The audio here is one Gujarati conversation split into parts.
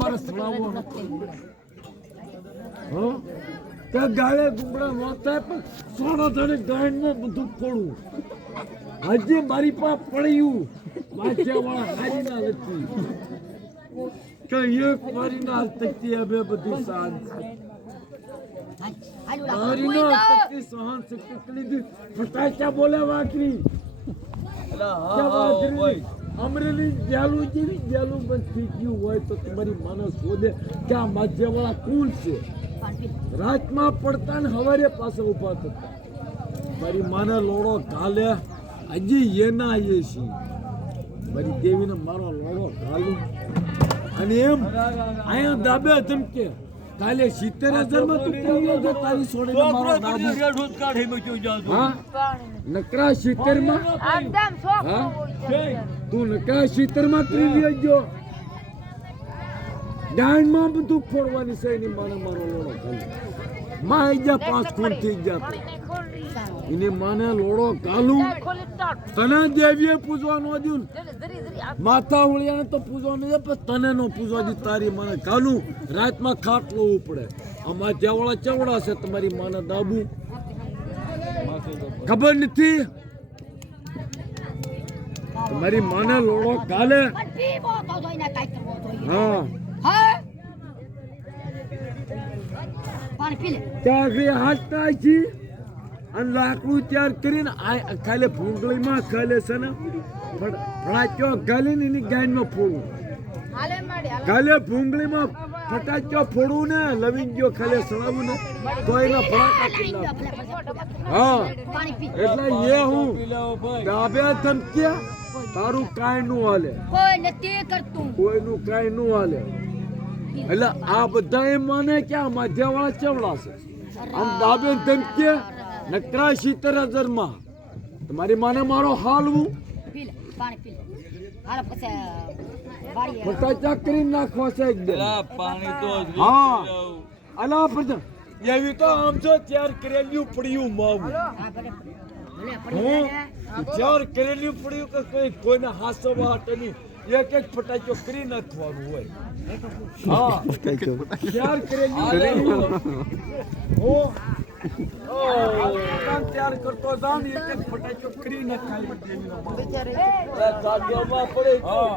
મારે સડાવવો હા કે ગાળે ગુંગળા ન થાય પણ સોના ધડે ગાયનમાં બધું ફોડવું હજી મારી પાસે પડ્યું વાંચ્યાવાળા હારીના નથી કે એક મારીના હસ્તકથી હવે બધી સાંજ હારીના હસ્તકથી સહન શક્તિ લીધી ફટાક્યા બોલે વાકરી અમરેલી જેલું જેવી જેલું બંધ થઈ ગયું હોય તો તમારી માણસ શોધે કે આ માધ્યવાળા કુલ છે રાતમાં પડતા ને હવારે પાસે ઉભા થતા મારી માને લોડો ઘાલે હજી એના એ છે મારી દેવીને મારો લોડો ઘાલું અને એમ અહીંયા દાબે ધમકે કાલે 70,000 માં તું કેવી છે તારી છોડીને મારો દાદુ હા નકરા 70 માં એકદમ હા તું નકરા 70 માં ત્રીવી ગયો ડાયણમાં બધું ફોડવાની છે એની માને મારો લોડો ઘાલું માં આઈ જા 5 ખૂન થઈ ગયા એની માને લોડો ઘાલું તને દેવીએ પૂજવા ન દઉં માથા હોળિયાને તો પૂજવા ન દે પણ તને નો પૂજવા દી તારી માને ઘાલું રાતમાં ખાટલો ઉપડે આમાં જેવડા ચવડા છે તમારી માને દાબુ ખબર નથી તમારી માને લોડો ઘાલે હા ત્યાં હાથ નાખી અને લાકડું તૈયાર કરીને ખાલે ભૂંગળીમાં ખાલે છે ને ફટાક્યો ગાલીને એની ગાયનમાં ફોડવું ખાલે ભૂંગળીમાં ફટાક્યો ફોડવું ને લવિંગયો ખાલે સડાવું ને તો એના ફટાકા હા એટલે એ હું ડાબે ધમક્યા તારું કાંઈ નું હાલે કોઈનું કાંઈ નું હાલે એટલે આ બધા એમ માને કે આ માધ્યવાળા ચવડા છે આમ ડાબે ધમકે નકરા 70,000 માં તમારી માને મારો હાલવું ફટાચા કરી નાખવા છે એકદમ હા અલા પણ એવી તો આમ જો ત્યાર કરેલું પડ્યું માવું હું ત્યાર કરેલું પડ્યું કે કોઈને હાસવા હટે નહીં એક એક ફટાચો કરી નાખવાનું હોય હા ત્યાર કરેલું કામ તૈયાર કરતો જામ એક એક ફટાચો કરી નાખાય પડે હા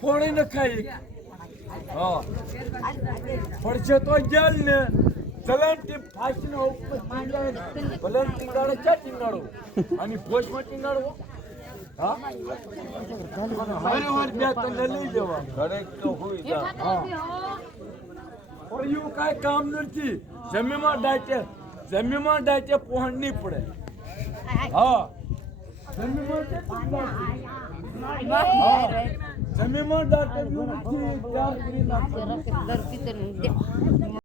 ફોડી નખાય હા પડશે તો જેલ ને ચલણ થી ફાંસી ના ઉપર ભલે ટીંગાડો ક્યાં ટીંગાડો અને ફોજમાં ટીંગાડવો હા હરે હર બે તને લઈ જવા ઘરે તો હોય હા પણ એવું કાંઈ કામ નથી જમીનમાં ડાયટે પહોંચ નહીં પડે હા જમીનમાં ડાયટે નથી